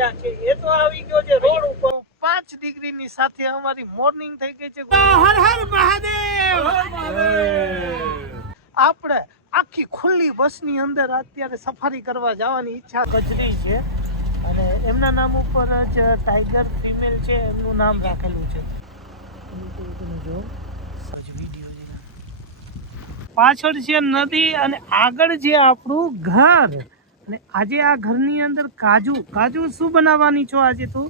ગયા છે એ તો આવી ગયો છે રોડ ઉપર 5 ડિગ્રીની સાથે અમારી મોર્નિંગ થઈ ગઈ છે. હર હર મહાદેવ. આપણે આખી ખુલ્લી બસની અંદર અત્યારે સફારી કરવા જવાની ઈચ્છા ગજરી છે અને એમના નામ ઉપર જ ટાઈગર ફિમેલ છે એમનું નામ રાખેલું છે. જો પાછળ છે નદી અને આગળ છે આપણું ઘર અને આજે આ ઘરની અંદર કાજુ શું બનાવવાની છો આજે તું?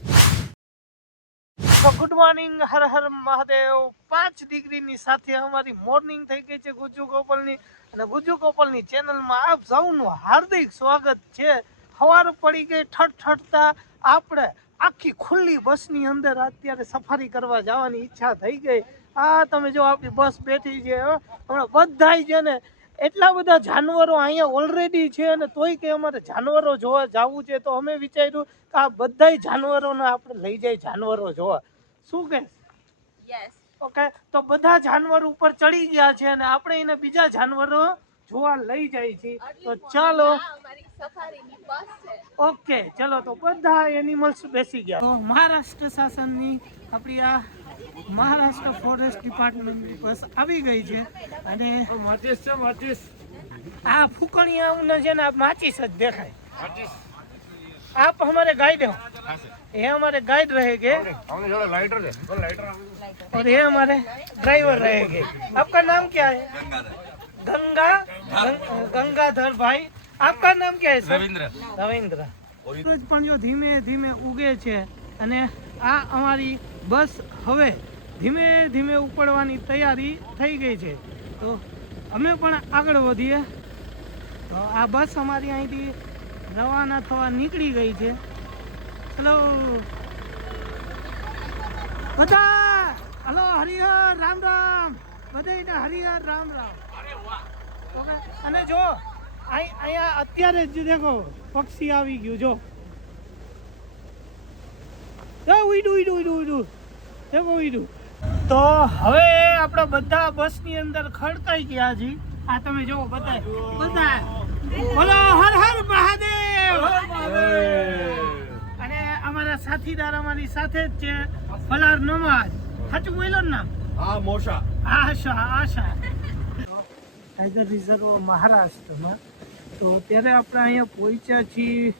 તો ગુડ મોર્નિંગ, હર હર મહાદેવ. 5 ડિગ્રીની સાથે અમારી મોર્નિંગ થઈ ગઈ છે ગુજ્જુ ગોપાલની અને ગુજ્જુ ગોપાલની ચેનલમાં આપ સૌનું હાર્દિક સ્વાગત છે. સવાર પડી ગઈ ઠઠઠતા આપણે આખી ખુલ્લી બસની અંદર અત્યારે સફારી કરવા જવાની ઈચ્છા થઈ ગઈ. આ તમે જો આપણી બસ બેઠી છે હમણાં બધાય છે ને એટલા બધા જાનવરો અહીંયા ઓલરેડી છે અને તોય કે અમારે જાનવરો જોવા જવું છે તો અમે વિચાર્યું કે આ બધાય જાનવરોને આપણે લઈ જાય જાનવરો જોવા. શું કે? યસ. ઓકે, તો બધા જાનવર ઉપર ચડી ગયા છે અને આપણે એને બીજા જાનવરો જોવા લઈ જાય છે. તો ચાલો ઓકે ચલો તો બધા એનિમલ્સ બેસી ગયા. તો મહારાષ્ટ્ર શાસનની આપણી આ મહારાષ્ટ્ર ફોરેસ્ટ ડિપાર્ટમેન્ટની બસ આવી ગઈ છે અને આ ફૂકણિયાઓને છે ને માચીસ જ દેખાય. आप हमारे गाइड हो, ये हमारे गाइड रहेंगे और ये हमारे ड्राइवर रहेंगे. आपका नाम क्या है? गंगाधर भाई. आपका नाम क्या है? रविंद्र. सूरज પણ જો ધીમે ધીમે ઉગે છે અને આ અમારી બસ હવે ધીમે ધીમે ઉપડવાની તૈયારી થઈ ગઈ છે તો અમે પણ આગળ વધીએ. તો આ બસ અમારી અહીંથી રવાના થવા નીકળી ગઈ છે. હેલો બધા, હલો હરિહર રામ રામ બધાને હરિહર રામ રામ. ઓકે, અને જો અહીંયા અત્યારે જ દેખો પક્ષી આવી ગયું જો ઉઈડું દેખો ઉઈડું. તો હવે આપણે બધા બસની અંદર ખડકાઈ ગયા છીએ. આ તમે જો બધા બોલો હર હર મહાદેવ. અને અમારા સાથીદાર અમારી સાથે જ છે ફલાર નમાજ. સાચું બોલ્યો ને નામ? હા, મોશા. આશા. ટાઈગર રિઝર્વ મહારાષ્ટ્રમાં. તો ત્યારે આપણે અહીંયા પહોંચ્યા છીએ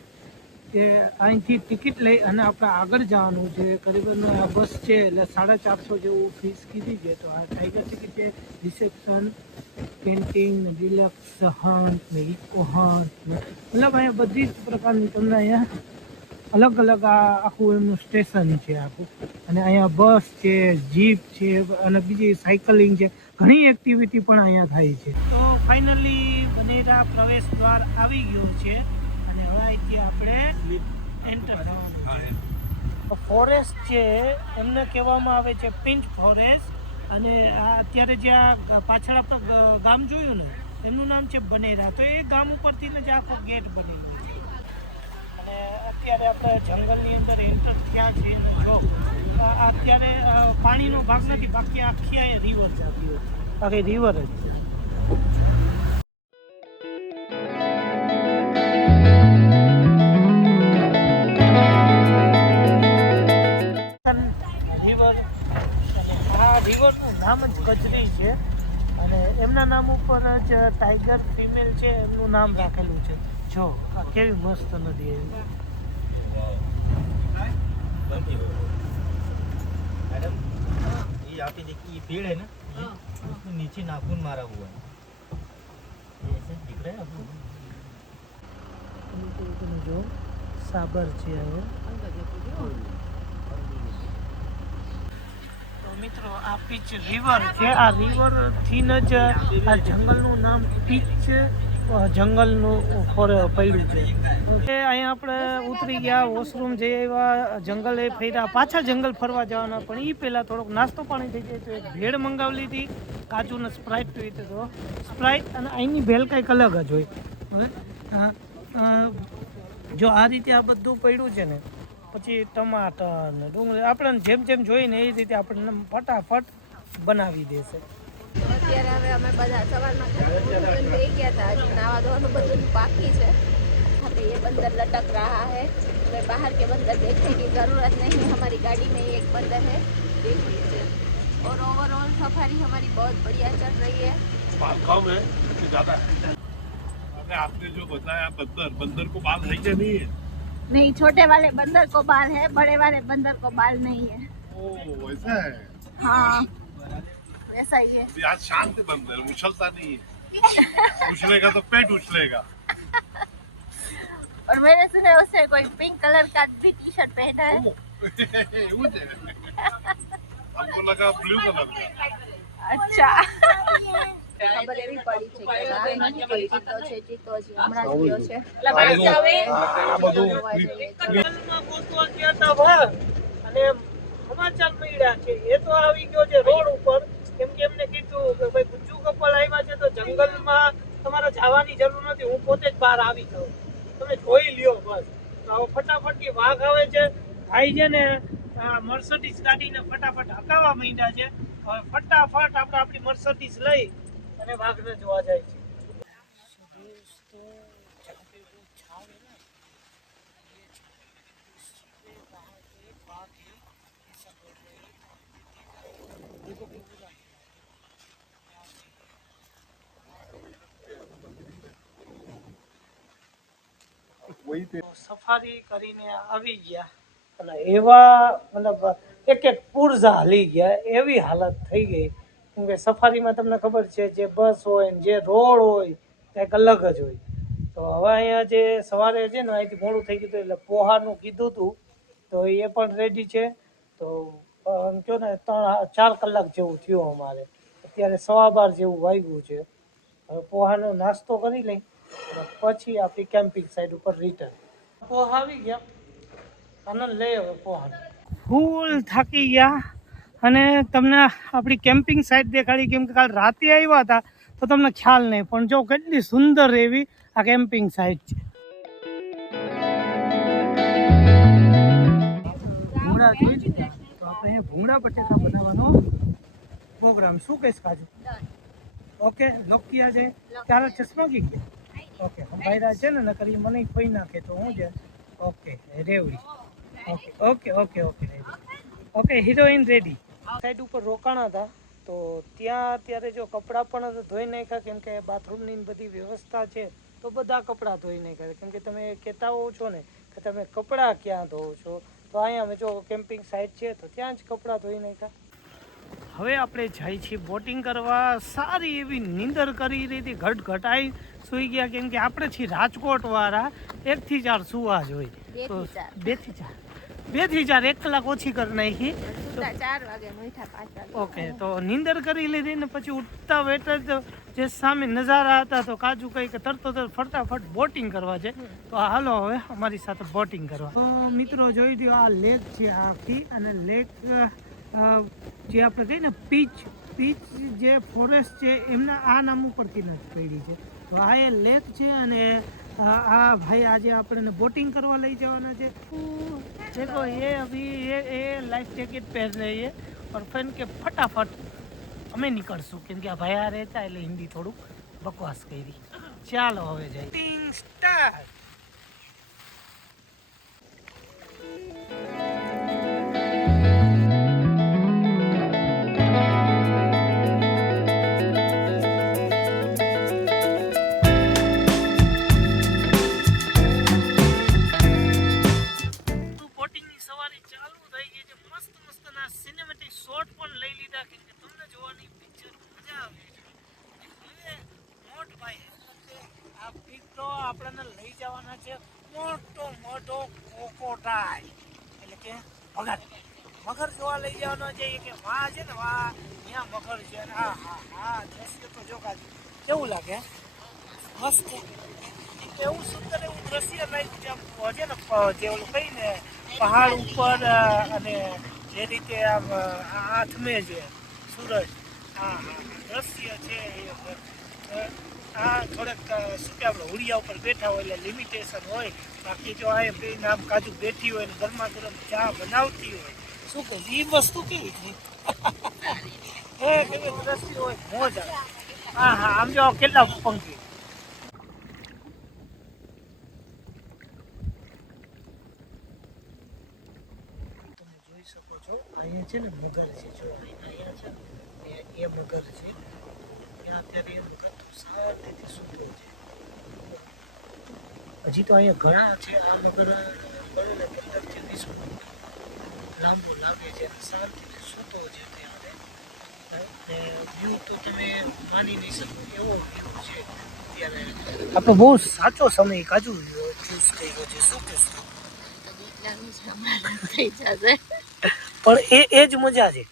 કે અહીંથી ટિકિટ લઈ અને આપણે આગળ જવાનું છે. કરીબન આ બસ છે એટલે 450 જેવું ફીસ કીધી છે. તો આ ટાઈગર ટિકિટ છે રિસેપ્શન, કેન્ટીન, ડિલક્સ હન્ટ ને ઇકો હન્ટ મતલબ અહીંયા બધી જ પ્રકારની તમને અહીંયા અલગ અલગ આ આખું એમનું સ્ટેશન છે આખું. અને અહીંયા બસ છે, જીપ છે અને બીજી સાયકલિંગ છે, ઘણી એક્ટિવિટી પણ અહીંયા થાય છે. તો ફાઇનલી બનેરા પ્રવેશ દ્વાર આવી ગયું છે અને હવે અહીંથી આપણે એન્ટર થવાનું. ફોરેસ્ટ છે એમને કહેવામાં આવે છે પિંચ ફોરેસ્ટ અને આ અત્યારે જે આ પાછળ આપણે ગામ જોયું ને એમનું નામ છે બનેરા. તો એ ગામ ઉપરથી જ આખો ગેટ બની ગયો છે અને અત્યારે આપણે જંગલની અંદર એન્ટર થયા છીએ અને જો અત્યારે પાણીનો ભાગ નથી, બાકી આખી આ રિવર જતી હોય, આખી રિવર જ. રિવરનું નામ જ કજરી છે અને એમના નામ ઉપર જ ટાઈગર ફિમેલ છે એમનું નામ રાખેલું છે. જો આ કેવી મસ્ત નદી એવી. मैडम ये यहाँ पे देखिए ये पेड़ है ना, उसमें नीचे नाखून मारा हुआ है, ये ऐसे दिख रहा है आपको? जो साबर છે અહીંયા. મિત્રો આ પીચ રિવર છે. આ રિવર થી જ આ જંગલનું નામ પીચ જંગલનું પડ્યું છે. અહીંયા આપણે ઉતરી ગયા, વોશરૂમ જઈ આવ્યા, જંગલે ફર્યા, પાછા જંગલ ફરવા જવાના. પણ એ પહેલાં થોડોક નાસ્તો પાણી થઈ જાય તો એક ભેળ મંગાવી લીધી, કાજુ ને સ્પ્રાઇટ પીવી તો સ્પ્રાઇટ. અને અહીંની ભેળ કંઈક અલગ જ હોય. હવે જો આ રીતે આ બધું પડ્યું છે ને પછી ટમાટર ને ડુંગળી આપણને જેમ જેમ જોઈને એ રીતે આપણને ફટાફટ બનાવી દેશે. અત્યારે હવે અમે બધા સવારમાં થઈ ગયા હતા, હજી નાવા ધોવાનું બધું બાકી છે. पे ये बंदर लटक रहा है। हमें बाहर के बंदर देखने की ज़रूरत नहीं, हमारी गाड़ी में ही एक बंदर है, देख लीजिए। और ओवरऑल सफारी हमारी बहुत बढ़िया चल रही है। बाल कम है ज़्यादा है। अरे आपने जो बताया बंदर को बाल है क्या नहीं है? नहीं, छोटे वाले बंदर को बाल है, बड़े वाले बंदर को बाल नहीं है। ओ वैसा है। हाँ वैसा ही है। अभी आज शांत है बंदर, उछलता नहीं है। उछलेगा तो पेट उछलेगा। और मैंने सुना उसने कोई पिंक कलर का भी टी शर्ट पहना है। हमको लगा ब्लू कलर का। अच्छा ખબર એવી પડી છે કે બહાર નથી કોઈ ચીતો છે, ચીતો છે હમણાં જ ગયો છે. આ બધું જંગલમાં ગોતવા ગયા હતા ભાઈ, અને સમાચાર મળ્યા છે એ તો આવી ગયો છે રોડ ઉપર. કેમ કે એમને કીધું કે ભાઈ ગુજ્જુ કપલ આવ્યા છે તો જંગલમાં તમારે જવાની જરૂર નથી, હું પોતે જ બહાર આવી જાઉં, તમે જોઈ લ્યો બસ. તો ફટાફટ વાઘ આવે છે, ભાઈ છે ને મર્સિડીઝ ગાડીને ફટાફટ હકાવવા માંડ્યા છે. હવે ફટાફટ આપણે આપણી મર્સિડીઝ લઈ અને વાઘને જોવા જાય છે. સફારી કરીને આવી ગયા અને એવા મતલબ એક એક પૂરઝા હાલી ગયા એવી હાલત થઈ ગઈ. કેમ કે સફારીમાં તમને ખબર છે જે બસ હોય ને જે રોડ હોય કંઈક અલગ જ હોય. તો હવે અહીંયા જે સવારે છે ને અહીંથી મોડું થઈ ગયું હતું એટલે પોહાનું કીધું હતું તો એ પણ રેડી છે. તો એમ કહો ને 3-4 કલાક જેવું થયું અમારે, અત્યારે 12:15 જેવું વાગ્યું છે. હવે પોહાનો નાસ્તો કરી લઈ અને પછી આપણી કેમ્પિંગ સાઇટ ઉપર રિટર્ન. પોહા આવી ગયા, આનંદ લઈ હવે પોહાનો. ફૂલ થાકી ગયા અને તમને આપણી કેમ્પિંગ સાઇટ દેખાડી. કેમ કે કાલ રાતે આવ્યા હતા તો તમને ખ્યાલ નહીં, પણ જો કેટલી સુંદર એવી આ કેમ્પિંગ સાઇટ છે. ભૂંગળા જોઈ દીધા તો આપણે ભૂંગળા બટેકા બનાવવાનો પ્રોગ્રામ. શું કહીશ કાજુ? ઓકે લોક કિયા છે. તારા ચશ્મા કી ગયા? ઓકે ભાઈરા છે ને નકર મને ખોઈ નાખે તો હું છે. ઓકે રેવડી. Okay okay okay okay okay heroine ready. Side ઉપર રોકાણા હતા તો ત્યાં અત્યારે જો કપડાં પણ ધોઈ નાખ્યા. કેમ કે બાથરૂમની બધી વ્યવસ્થા છે તો બધા કપડાં ધોઈ નાખ્યા. કેમ કે તમે કહેતા હોવ છો ને કે તમે કપડાં ક્યાં ધોવો છો, તો અહીંયા અમે જો કેમ્પિંગ સાઇટ છે તો ત્યાં જ કપડાં ધોઈ નાખ્યા. હવે આપણે જાય છીએ બોટિંગ કરવા. સારી એવી નીંદર કરી રહી હતી, ઘટઘટાઈ સૂઈ ગયા. કેમ કે આપણે છીએ રાજકોટ વાળા, 1 થી 4 સુવા જ હોય. તો 2 થી 4 1 કલાક ઓછી કરી નાખી. 4 વાગે મીઠા પાછા. ઓકે તો નીંદર કરી લીધી ને પછી ઉઠતા વેટર જે સામે નજારા હતા તો કાજુ કહી કે તરતો ફટાફટ બોટિંગ કરવા છે. તો હાલો હવે અમારી સાથે બોટિંગ કરવા. તો મિત્રો જોઈ દો આ લેક છે આખી, અને લેક જે આપણે કહીએ ને પીચ જે ફોરેસ્ટ છે એમના આ નામ ઉપરથી જ પડી છે. તો આ એ લેક છે અને આ ભાઈ આજે આપણને બોટિંગ કરવા લઈ જવાના છે. देखो ये अभी ये लाइफ जैकेट पहन रही है और पहन के फटाफट અમે નીકળશું. કેમ કે આ ભાઈ આ રહેતા એટલે હિન્દી થોડુંક બકવાસ કરી. ચાલો હવે જઈએ સ્ટાર્ટ. આપણને લઈ જવાના છે મોટો કોકોટાઈ એટલે કે મગર જોવા લઈ જવાનો છે. કે વાહ છે ને વાહ ત્યાં મગર છે. હા હા હા દ્રશ્ય તો જો કાજુ કેવું લાગે, મસ્ત. એવું સુંદર એવું દ્રશ્ય લાગ્યું છે ને જે ઓલું કહીને પહાડ ઉપર અને જે રીતે આમ આથમે છે સૂરજ. હા હા દ્રશ્ય છે એ. આ થોડાક શું કે આપણે હુડિયા ઉપર બેઠા હોય એટલે લિમિટેશન હોય. બાકી જો આ બેન આમ કાજુ બેઠી હોય ને ગરમા ગરમ ચા બનાવતી હોય, શું કહે એ વસ્તુ કેવી છે કેવી દ્રશ્ય હોય, મોજ આવે. હા હા આમ જો કેટલા પંખી. અહીંયા છે ને મગર છે, જો અહીંયા છે એ મગર છે, ત્યાં અત્યારે એ મગર શાંતિથી સૂતો છે. હજી તો અહીંયા ઘણા છે. આ મગર ગણો ને 15 થી 20 ફૂટ લાંબો લાગે છે, શાંતિથી સૂતો છે ત્યારે. અને વ્યૂ તો તમે માની નહીં શકો એવો વ્યૂ છે ત્યારે. આપણો બહુ સાચો સમય કાજુ ચૂઝ કર્યો છે. શું કહેશો? પણ એ જ મજા છે.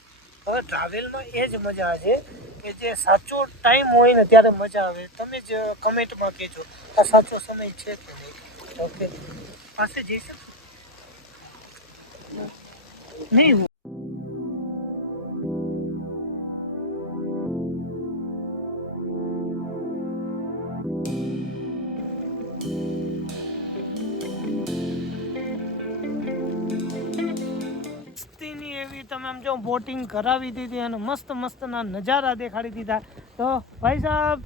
હવે ટ્રાવેલમાં એ જ મજા છે કે જે સાચો ટાઈમ હોય ને ત્યારે મજા આવે. તમે જ કમેન્ટમાં કહેજો આ સાચો સમય છે કે નહીં. ઓકે, પાસે જઈ શકું નહીં? એવી તમે આમ જો બોટિંગ કરાવી દીધી અને મસ્ત મસ્તના નજારા દેખાડી દીધા. તો ભાઈ સાहब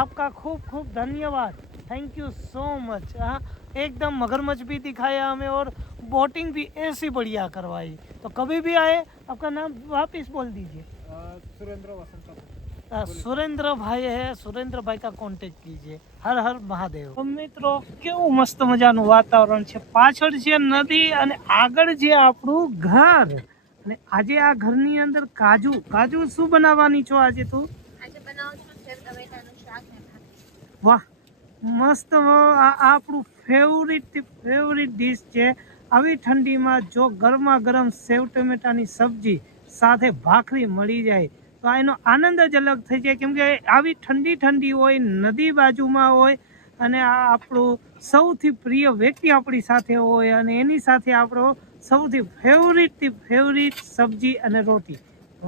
आपका खूब खूब धन्यवाद, थैंक यू सो मच. हाँ, एकदम मगरमच्छ भी दिखाया हमें और बोटिंग भी ऐसी बढ़िया करवाई. तो कभी भी आए, आपका नाम वापस बोल दीजिए. સુરેન્દ્ર ભાઈ હે, સુરેન્દ્ર ભાઈ કા કોન્ટેક્ટ કીजिए. હર હર મહાદેવ. મિત્રો કેવું મસ્ત મજાનું વાતાવરણ છે, પાછળ છે નદી અને આગળ છે આપણું ઘર. અને આજે આ ઘરની અંદર કાજુ શું બનાવવાની છો આજે તું? આજે બનાવું છું સેવ ટમેટાનું શાક ને ભાખરી. વાહ, મસ્ત. આ આપણું ફેવરિટ ડીશ છે. આવી ઠંડીમાં જો ગરમા ગરમ સેવ ટમેટાની સબ્જી સાથે ભાખરી મળી જાય તો એનો આનંદ જ અલગ થઈ જાય. કેમ કે આવી ઠંડી હોય, નદી બાજુમાં હોય અને આ આપણું સૌથી પ્રિય વ્યક્તિ આપણી સાથે હોય અને એની સાથે આપણો સૌથી ફેવરિટ સબ્જી અને રોટી.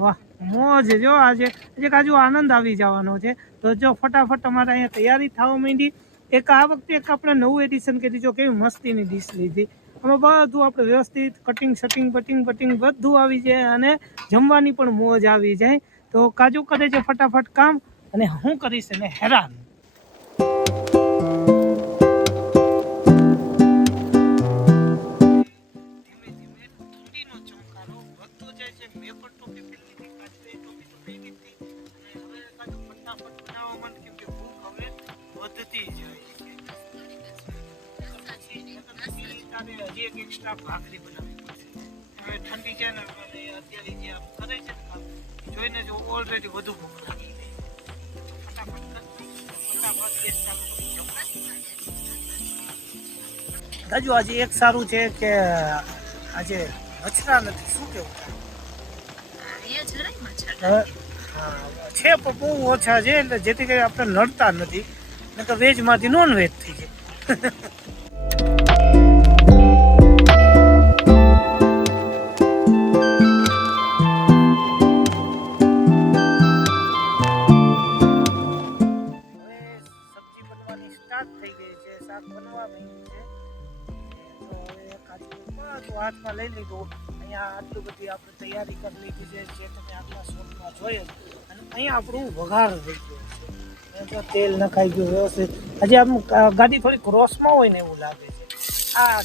વાહ, મોજ. જો આજે કાજુ આનંદ આવી જવાનો છે. તો જો ફટાફટ અમારે અહીંયા તૈયારી થવા માંડી. આ વખતે આપણે નવું એડિશન કરી. જો કેવી મસ્તીની ડીશ લીધી. આમાં બધું આપણે વ્યવસ્થિત કટિંગ બટિંગ બધું આવી જાય અને જમવાની પણ મોજ આવી જાય. તો કાજુ કરે છે ફટાફટ કામ અને હું કરીશ એને હેરાન. ધીમે ધીમે ઠંડીનો ચમકારો વધતો જાય છે. મેં પણ ટોપી પહેરી લીધી, કાજુએ ટોપી તો પહેરી લીધી અને હવે કાજુ ફટાફટ બનાવવા માંડ. કેમ કે ભૂખ હવે વધતી જાય છે. તારે હજી એક એક્સ્ટ્રા ભાખરી બનાવવી પડશે. હવે ઠંડી છે ને અને અત્યારે જે આમ કરે છે ને કામ જોઈને જો ઓલરેડી વધુ ભૂખ લાગી ગઈ. ફટાફટ ગેસ ચાલુ કરી દઉં. ગાજુ આજે એક સારું છે કે આજે મચ્છરા નથી. શું કેવું? હા, છે પણ બહુ ઓછા છે એટલે જેથી કરી આપણે લડતા નથી. નકર વેજમાંથી નોન વેજ થઈ જાય. હાથમાં લઈ લીધું. અહીંયા આટલી બધી આપણે તૈયારી કરી લીધી છે જે તમે આગલા શોટમાં જોયેલ. અને અહીંયા આપણું વઘાર થઈ ગયું છે. તેલ નખાઈ ગયું વ્યવસ્થિત. હજી આમ ગાડી થોડી ક્રોસમાં હોય ને એવું લાગે છે. આ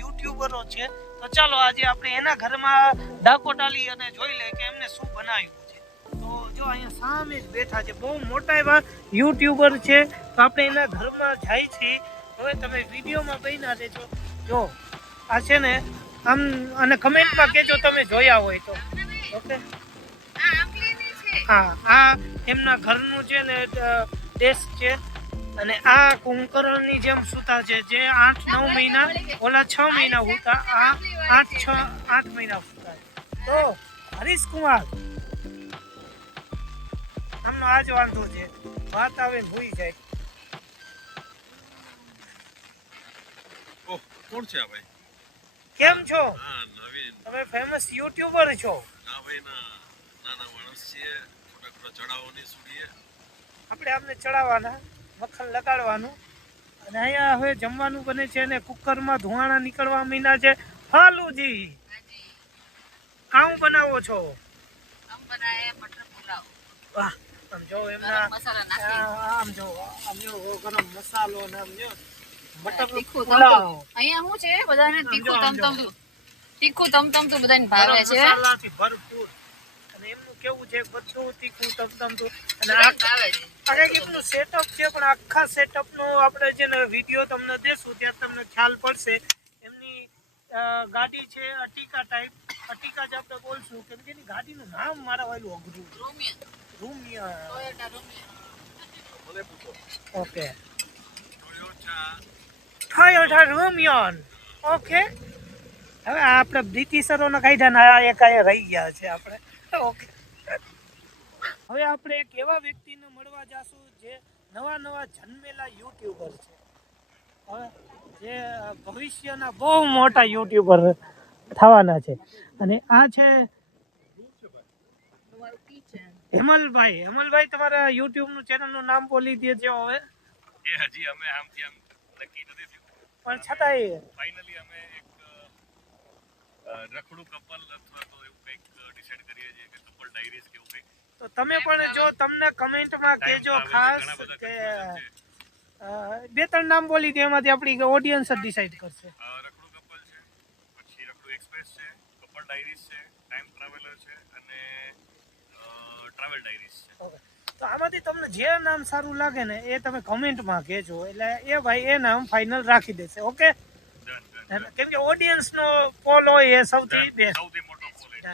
યુટ્યુબરો છે. તો ચાલો આજે આપણે એના ઘરમાં ડાકો ડાલી અને જોઈ લે કે એમને શું બનાવ્યું છે. તો જો અહીંયા સામે જ બેઠા છે, બહુ મોટા એવા યુટ્યુબર છે. તો આપણે એના ઘરમાં જાય છે. હવે તમે વિડીયોમાં બન્યા રહેજો. જો આ છે ને આમ અને કમેન્ટમાં કહેજો તમે જોયા હોય તો. ઓકે, હા, આ એમના ઘરનું છે ને દેશ છે અને આ કુંભકર્ણની જેમ સૂતા છે જે 8-9 મહિના, ઓલા 6 મહિના સૂતા, આ 8 મહિના સૂતા. તો હરીશ કુમાર આમનો આ જ વાંધો છે, વાત આવે ને ભૂલી જાય. કોણ છે આ ભાઈ? કેમ છો? હા, નવીન. તમે ફેમસ યુટ્યુબર છો. ના ભાઈ ના, નાના માણસ છીએ, થોડા ચડાવવાની સુડીએ. આપણે આમને ચડાવવાના, મક્ખન લગાડવાનું અને અહીંયા હવે જમવાનું બને છે ને કુકરમાં ધુવાણા નીકળવા મીના છે. ફાલુજી કાઉ બનાવો છો? વાહ, આમ જો એમના આમ જો ગરમ મસાલો ને આમ જો મટર પુલાવ. અહીંયા શું છે બધાને તીખું તમતમતું બધાને ભાવે છે. મસાલાથી ભરપૂર અને એમનું કેવું છે બધું તીખું તમતમતું અને આ એમનું સેટઅપ છે પણ આખા સેટઅપ નો આપણે જે વિડીયો તમને દેશું ત્યાં તમને ખ્યાલ પડશે. એમની ગાડી છે અર્ટિકા ટાઈપ, અર્ટિકા જ આપણે બોલશું કેમ કે એની ગાડીનું નામ મારા વાયલું અઘરું. Rumion. Okay, Toyota Rumion. Okay, હવે આપણે બ્રિટિશરોના કાયદાના એક અહીંયા રહી ગયા છે આપણે. ઓકે, હવે આપણે એક એવા વ્યક્તિને મળવા જાશું જે નવા જન્મેલા યુટ્યુબર છે, હવે જે ભવિષ્યના બહુ મોટા યુટ્યુબર થવાના છે. અને આ છે હેમલભાઈ. તમારા યુટ્યુબનું ચેનલનું નામ બોલી દેજો હવે. એ હજી અમે આમથી આમ નક્કી નથી થયું, પણ છતાંય ફાઇનલી અમે એક રખડું કપલ અથવા તો એવું કંઈક ડિસાઈડ કરીએ છીએ કે કપલ ડાયરીઝ કે એવું કંઈક. તો તમે પણ જો તમને કમેન્ટમાં કહેજો ખાસ કે 2-3 નામ બોલી દે, એમાંથી આપણી ઓડિયન્સ જ ડિસાઈડ કરશે. રખડું કપલ છે, પછી રખડું એક્સપ્રેસ છે, કપલ ડાયરીઝ છે, ટાઈમ ટ્રાવેલર છે અને ટ્રાવેલ ડાયરીઝ છે. ઓકે, તો આમાંથી તમને જે નામ સારું લાગે ને એ તમે કમેન્ટમાં કહેજો, એટલે એ ભાઈ એ નામ ફાઇનલ રાખી દેશે. ઓકે, કેમ કે ઓડિયન્સનો પોલ હોય એ સૌથી બેસ્ટ. સૌથી મોટો પોલ છે.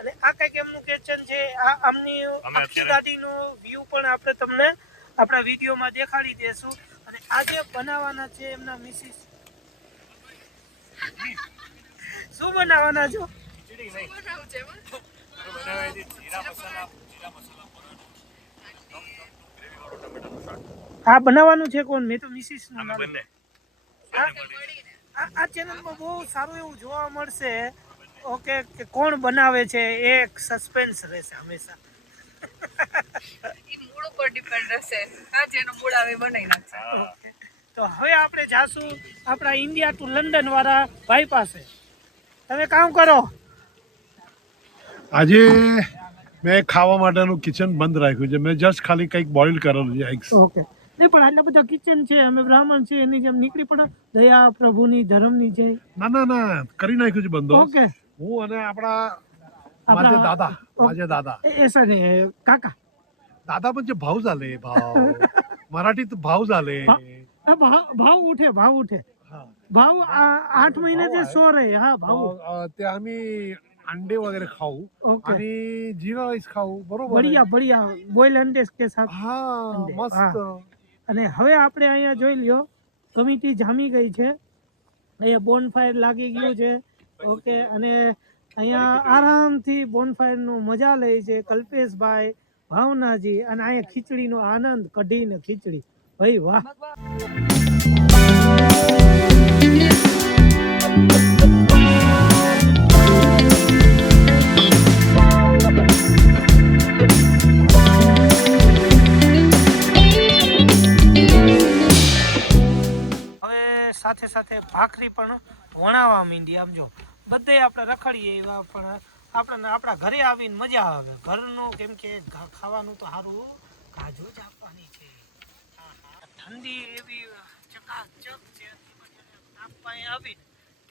અને આ કંઈક એમનું ક્વેશ્ચન છે, આ આમની આખી ગાડીનો વ્યૂ પણ આપણે તમને આપણા વિડીયોમાં દેખાડી દેશું. અને આજે બનાવવાના છે એમના મિસિસ. શું બનાવવાના છો? આ બનાવવાનું છે કોણ? મેં તો મિસિસ નું નામ. આ ચેનલમાં બહુ સારું એવું જોવા મળશે. ઓકે, કે કોણ બનાવે છે એ એક સસ્પેન્સ રહેશે હંમેશા. મૂડ ઉપર ડિપેન્ડ રહેશે, આ જેનો મૂડ આવે બનાવી નાખશે. ઓકે, તો હવે આપણે જાશું આપણા ઇન્ડિયા ટુ લંડન વાળા ભાઈ પાસે. તમે કામ કરો. આજે મેં ખાવા માટેનું કિચન બંધ રાખ્યું છે. મેં જસ્ટ ખાલી કંઈક બોઇલ કરેલું છે એગ્સ. ઓકે, નહીં પણ આટલા બધા કિચન છે, અમે બ્રાહ્મણ છે એની જેમ નીકળી પડે દયા પ્રભુની ધર્મની જય. ના કરી નાખ્યું છે બંધો. ઓકે, હું અને આપણા माझे दादा ऐसा नाही काका दादा म्हणजे भाऊ झाले. मराठीत भाऊ झाले. भाऊ उठे भाऊ 8 महिन्याचे सोर आहे. हा भाऊ. ते आम्ही अंडे वगैरे खाऊ आणि जीरा राईस खाऊ. बरोबर, बढ़िया બોઇલ અંડે કે સાથ. હા, મસ્ત. અને હવે આપણે અહીંયા જોઈ લ્યો કમિટી જામી ગઈ છે, અહીંયા બોનફાયર લાગી ગયું છે. ઓકે, અને અહીંયા આરામથી બોનફાયરનો મજા લે છે કલ્પેશભાઈ, ભાવનાજી, અને અહીંયા ખીચડીનો આનંદ કઢીને ખીચડી. ભાઈ વાહ. સાથે સાથે ભાખરી પણ વણાવા માંડી. આમ જો બધે આપણે રખડીએ એવા પણ આપણને આપણા ઘરે આવીને મજા આવે ઘરનું, કેમ કે ખાવાનું તો સારું કાજુ જ આપવાની છે. ઠંડી એવી ચકાચક છે, આપવા આવી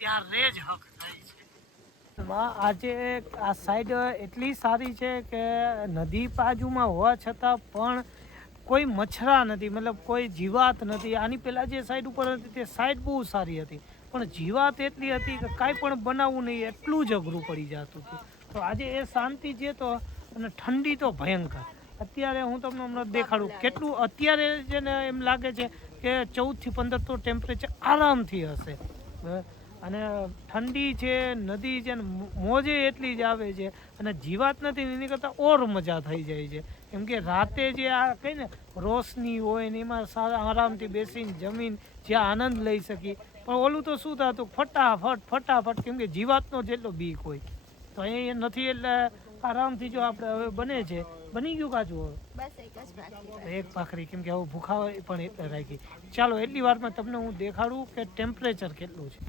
ત્યારે જ હક થાય છે. આજે આ સાઈડ એટલી સારી છે કે નદી બાજુમાં હોવા છતાં પણ કોઈ મચ્છરા નથી, મતલબ કોઈ જીવાત નથી. આની પહેલાં જે સાઈડ ઉપર હતી તે સાઈડ બહુ સારી હતી, પણ જીવાત એટલી હતી કે કાંઈ પણ બનાવવું નહીં એટલું જ અઘરું પડી જતું હતું. તો આજે એ શાંતિ છે તો, અને ઠંડી તો ભયંકર. અત્યારે હું તમને હમણાં દેખાડું કેટલું અત્યારે છે ને એમ લાગે છે કે 14 થી 15 તો ટેમ્પરેચર આરામથી હશે. અને ઠંડી છે, નદી છે, મોજે એટલી જ આવે છે, અને જીવાત નથી એની કરતાં ઓર મજા થઈ જાય છે. કેમ કે રાતે જે આ કહે ને રોશની હોય ને એમાં સારા આરામથી બેસીને જમીન જ્યાં આનંદ લઈ શકી. પણ ઓલું તો શું થતું ફટાફટ, કેમ કે જીવાતનો જેટલો બીક હોય. તો એ નથી એટલે આરામથી જો આપણે હવે બને છે, બની ગયું કાચું હવે બસ એક જ બાકી એક ભાખરી, કેમ કે હવે ભૂખા હોય પણ એટલે રાખી. ચાલો એટલી વારમાં તમને હું દેખાડું કે ટેમ્પરેચર કેટલું છે.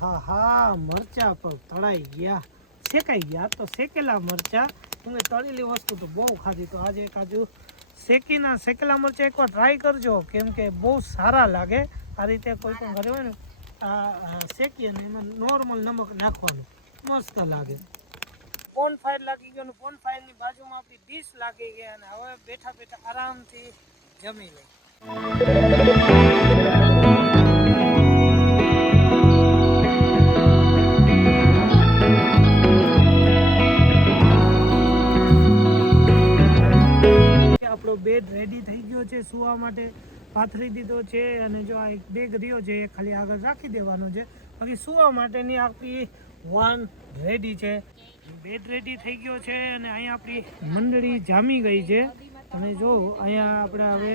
હા મરચા પણ તળાઈ ગયા, શેકાઈ ગયા. તો શેકેલા મરચા, તમે તળેલી વસ્તુ તો બહુ ખાધી, તો આજે કાજુ શેકેલા મરચા એકવાર ટ્રાય કરજો, કેમ કે બહુ સારા લાગે. આ રીતે કોઈ પણ ઘરે હોય ને આ શેકીએ ને એમાં નોર્મલ નમક નાખવાનું, મસ્ત લાગે. પોન ફાયર લાગી ગયો, પોન ફાયરની બાજુમાં આપણી ડીશ લાગી ગઈ, અને હવે બેઠા બેઠા આરામથી જમી લઈ. આપણો બેડ રેડી થઈ ગયો છે સુવા માટે, પાથરી દીધો છે. અને જો આ એક બેગ રહ્યો છે એ ખાલી આગળ રાખી દેવાનો છે, બાકી સુવા માટેની આપણી વાન રેડી છે. બેડ રેડી થઈ ગયો છે, અને અહીંયા આપણી મંડળી જામી ગઈ છે. અને જો અહીંયા આપણે હવે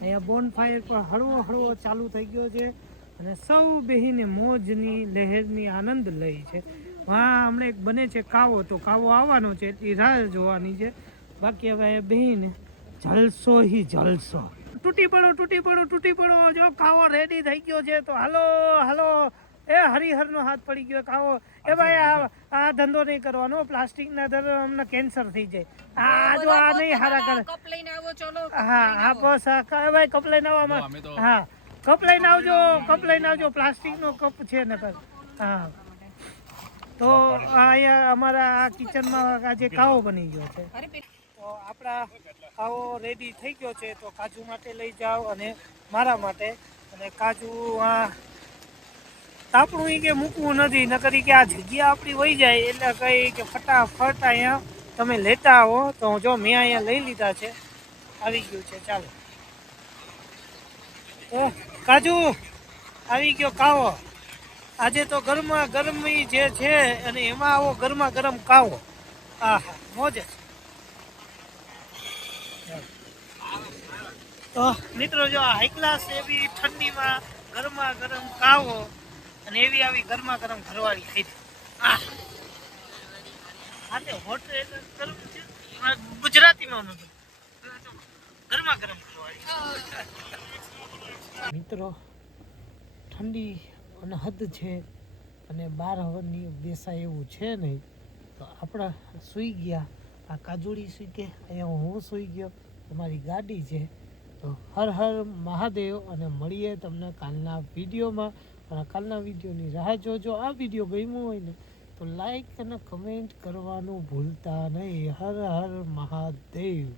અહીંયા બોન ફાયર પર હળવો ચાલુ થઈ ગયો છે, અને સૌ બેહીને મોજની લહેરની આનંદ લઈ છે. હા, હમણાં એક બને છે કાવો, તો કાવો આવવાનો છે એટલી રાહ જોવાની છે. બાકી હવે બેહીને જલસો હી જલસો. તૂટી પડો. જો કાવો રેડી થઈ ગયો છે, તો હાલો એ હરિહરનો હાથ પડી ગયો કાવો. એ ભાઈ આ ધંધો નહીં કરવાનો, પ્લાસ્ટિકના અમને કેન્સર થઈ જાય. આ જો આ નહીં હારા કરે. કપ લઈને આવો, ચલો. હા બસ ભાઈ કપ લઈને આવવામાં. હા, કપ લઈને આવજો, પ્લાસ્ટિકનો કપ છે નકર. હા, તો અહીંયા અમારા આ કિચનમાં આજે કાવો બની ગયો છે. તો આપણા કાવો રેડી થઈ ગયો છે, તો કાજુ માટે લઈ જાઓ અને મારા માટે. અને કાજુ તાપણું કે મૂકવું નથી, નકર કે આ જગ્યા આપણી વહી જાય, એટલે કઈ કે ફટાફટ અહીંયા તમે લેતા આવો. તો જો મેં અહીંયા લઈ લીધા છે, આવી ગયું છે. ચાલો તો કાજુ આવી ગયો કાવો. આજે તો ગરમી જે છે, અને એમાં આવો ગરમા ગરમ કાવો. આહા, મોજ. તો મિત્રો જો હાઈ ક્લાસ એવી ઠંડીમાં ગરમા ગરમ કાવો, અને એવી આવી ગરમા ગરમ ઘરવાળી ખાઈ દે. હા, તે હોટ એટલે ગરમ છે, ગુજરાતીમાં ગરમા ગરમ ઘરવાળી. મિત્રો ઠંડી અનહદ છે, અને 12 હવનની બેસાય એવું છે નહીં. તો આપણા સૂઈ ગયા, આ કાજુડી સૂઈ કે અહીંયા હું સૂઈ ગયો, તમારી ગાડી છે. તો હર હર મહાદેવ, અને મળીએ તમને કાલના વિડીયોમાં. અને કાલના વિડીયોની રાહ જોજો. આ વિડીયો ગમ્યો હોય ને તો લાઈક અને કમેન્ટ કરવાનું ભૂલતા નહીં. હર હર મહાદેવ.